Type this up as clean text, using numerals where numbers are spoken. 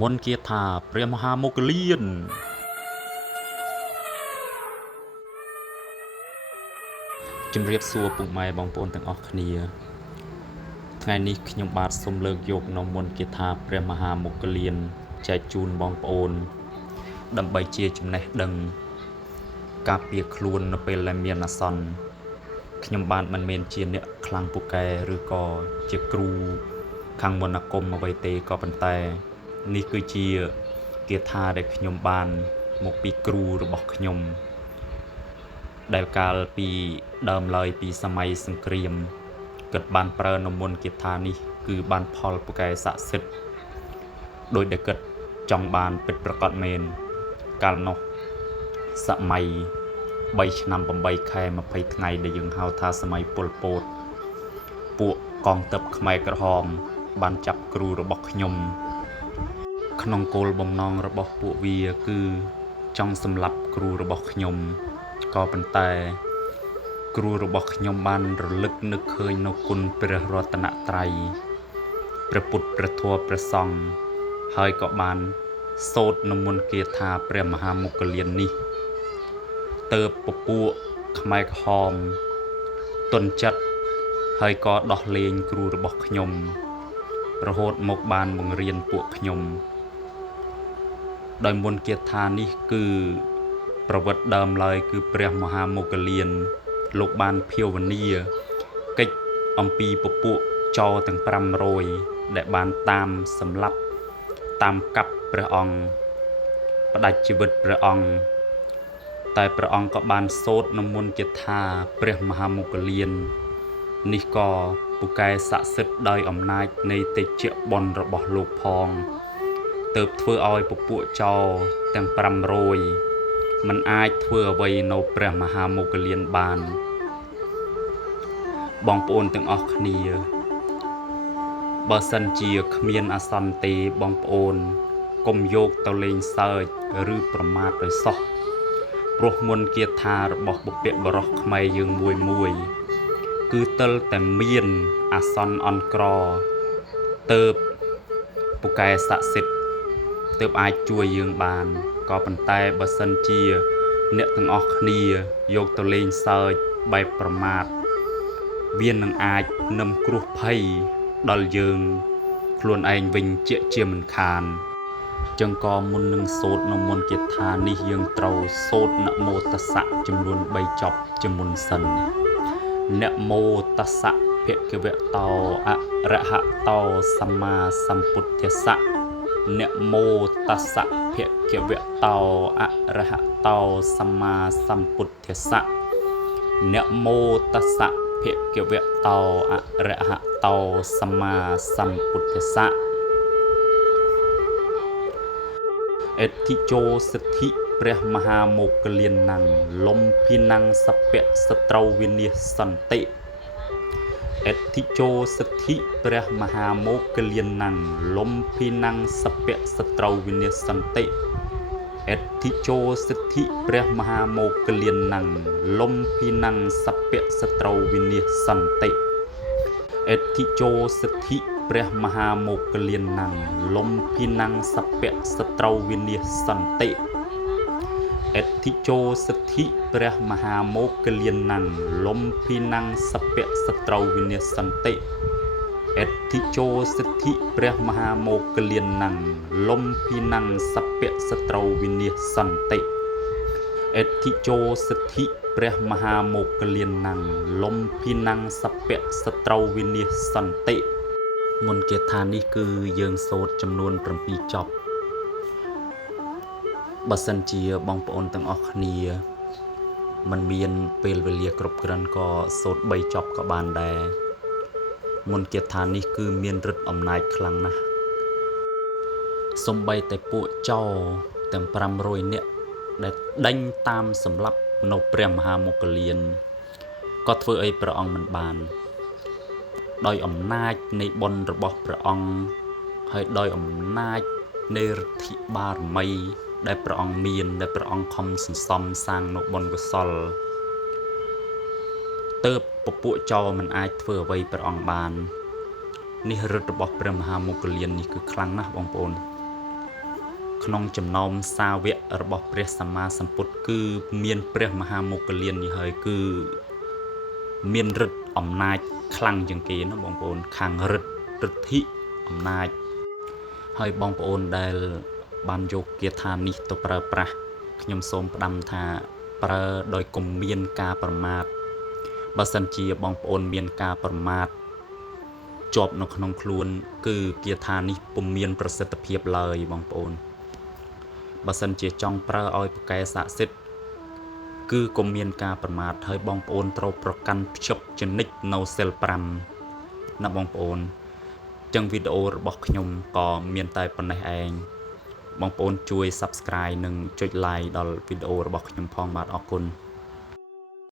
មន្តគាថាព្រះមហាមុគលានជំរាបសួរពុកម៉ែបងប្អូនទាំងអស់គ្នាថ្ងៃនេះខ្ញុំបាទសូមលើកយកនៅមន្តគាថាព្រះមហាមុគលានចែកជូនបងប្អូនដើម្បីជាចំណេះដឹងការពារខ្លួននៅពេលដែលមានអាសន្នខ្ញុំបាទមិនមែនជាអ្នកខ្លាំងពូកែឬក៏ជាគ្រូខាងមន្តអាគមអ្វីទេក៏ប៉ុន្តែនេះគឺជាគាថាដែលខ្ញុំបានមកពីគ្រូរបស់ខ្ញុំដែលកាលពីដើមឡើយពីសម័យសង្គ្រាមគាត់បានប្រើនៅមន្តគាថានេះគឺបានផលពូកែស័ក្តិសិទ្ធិដោយដែលគាត់ចង់បានពិតប្រាកដមែនកាលនោះសម័យ3ឆ្នាំ8ខែ20ថ្ងៃដែលយើងហៅថាសម័យប៉ុលពតពួកកងទ័ពខ្មែរក្រហមបានចាប់គ្រូរបស់ខ្ញុំក្នុងគោលបំណងរបស់ពួកវាគឺចង់សម្លាប់គ្រូរបស់ខ្ញុំក៏ប៉ុន្តែគ្រូរបស់ខ្ញុំបានរលឹកនឹកឃើញនៅគុណព្រះរតនត្រ័យព្រះពុទ្ធព្រះធម៌ព្រះសង្ឃហើយក៏បានសូត្រនៅមន្តគាថាព្រះមហាមុគលាននេះទើបពពួកខ្មែរក្រហមទន់ចិត្តហើយក៏ដោះលែងគ្រូរបស់ខ្ញុំរហូតមកបានបង្រៀនពួកខ្ញុំដោយមន្តគាថានេះគឺប្រវត្តិដើមឡើយគឺព្រះមហាមុគលានលោកបានភាវនាកិច្ចអំពីពពួកចោរទាំង500ដែលបានតាមសម្លាប់តាមកាប់ព្រះអង្គផ្ដាច់ជីវិតព្រះអង្គតែព្រះអង្គក៏បានសូត្រនៅមន្តគាថាព្រះមហាមុគលាននេះក៏ពូកែស័ក្តិសិទ្ធិដោយអំណាចនៃទេជៈបុណ្យរបស់លោកផងទើបធ្វើឲ្យពពួកចោរទាំង500มันអាចធ្វើអ្វីនៅព្រះមហាមុគលានបានបងប្អូនទាំងអស់គ្នាបើសិនជាគ្មានអាសន្នទេបងប្អូនកុំយកទៅលេងសើចឬប្រមាថដោយសោះព្រោះមន្តគាថារបស់បុព្វបុរសខ្មែរយើងមួយគឺទើបតែមានអាសន្នអន់ក្រទើបពូកែស័ក្តិសិទ្ធិទើបអាចជួយយើងបានក៏ប៉ុន្តែបើសិនជាអ្នកទាំងអស់គ្នាយកទៅលេងសើចបែបប្រមាថវានឹងអាចនឹមគ្រោះភ័យដល់យើងខ្លួនឯងវិញជាមិនខានចឹងក៏មុននឹងសូត្រនៅមន្តគាថានេះយើងត្រូវសូត្រនមោតស្សៈចំនួន3ចប់ជាមុនសិននមោតស្សៈភគវតោអរហតោសម្មាសម្ពុទ្ធស្សៈនមោតស្សៈភគវតោអរហតោសម្មាសម្ពុទ្ធស្សៈនមោតស្សៈភគវតោអរហតោសម្មាសម្ពុទ្ធស្សៈអេតិជោសិទ្ធិព្រះមហាមុគលានំលំភិណੰសពៈសត្រូវវិនិសន្តិអេតិជោសិទ្ធិព្រះមហាមុគលានំលំភិណੰសពៈសត្រូវវិនិសន្តិអេតិជោសិទ្ធិព្រះមហាមុគលានំលំភិណੰសពៈសត្រូវវិនិសន្តិអេតិជោសិទ្ធិព្រះមហាមុគលានំលំភិណੰសពៈសត្រូវវិនិសន្តិអេតិជោសិទ្ធិព្រះមហាមុគលានំលំភិណੰសពៈសត្រូវវិនិសន្តិអេតិជោសិទ្ធិព្រះមហាមុគលានំលំភិណੰសពៈសត្រូវវិនិសន្តិអេតិជោសិទ្ធិព្រះមហាមុគលានំលំភិណੰសពៈសត្រូវវិនិសន្តិមន្តគាថានេះគឺយើងសូត្រចំនួន7ចប់បើសិនជាបងប្អូនទាំងអស់គ្នាมันមានពេលវេលាគ្រប់គ្រាន់ក៏សូត្រ3ចប់ក៏បានដែរមន្តគាថានេះគឺមានឫទ្ធិអំណាចខ្លាំងណាស់សូម្បីតែពួកចោរទាំង500នាក់ដែលដេញតាមសម្លាប់នៅព្រះមហាមុគលានក៏ធ្វើអីព្រះអង្គមិនបានដោយអំណាចនៃបុណ្យរបស់ព្រះអង្គហើយដោយអំណាចនៃឫទ្ធិបារមីដែលព្រះអង្គមានដែលព្រះអង្គខំសន្សំសាងនៅបុណ្យកុសលទើបពពួកចោរមិនអាចធ្វើអ្វីព្រះអង្គបាននេះឫទ្ធិរបស់ព្រះមហាមុគលាននេះគឺខ្លាំងណាស់បងប្អូន ក្នុងចំណោមសាវករបស់ព្រះសម្មាសម្ពុទ្ធគឺមានព្រះមហាមុគលាននេះហើយគឺមានឫទ្ធិអំណាចខ្លាំងជាងគេណាបងប្អូនខាងឫទ្ធិអំណាចហើយបងប្អូនដែលបានយកគាថានេះទៅប្រើប្រាស់ខ្ញុំសូមផ្ដាំថាប្រើដោយកុំមានការប្រមាថបើសិនជាបងប្អូនមានការប្រមាថជាប់នៅក្នុងខ្លួនគឺគាថានេះពុំមានប្រសិទ្ធភាពឡើយបងប្អូនបើសិនជាចង់ប្រើឲ្យប្រកែស័ក្តិសិទ្ធិគឺកុំមានការប្រមាថហើយបងប្អូនត្រូវប្រកាន់ភ្ជាប់ចនិចនៅសិល5ណាបងប្អូនចឹងវីដេអូរបស់ខ្ញុំក៏មានតែប៉ុណ្ណេះឯងបងប្អូនជួយ Subscribe និងចុច Like ដល់វីដេអូរបស់ខ្ញុំផងបាទអរគុណ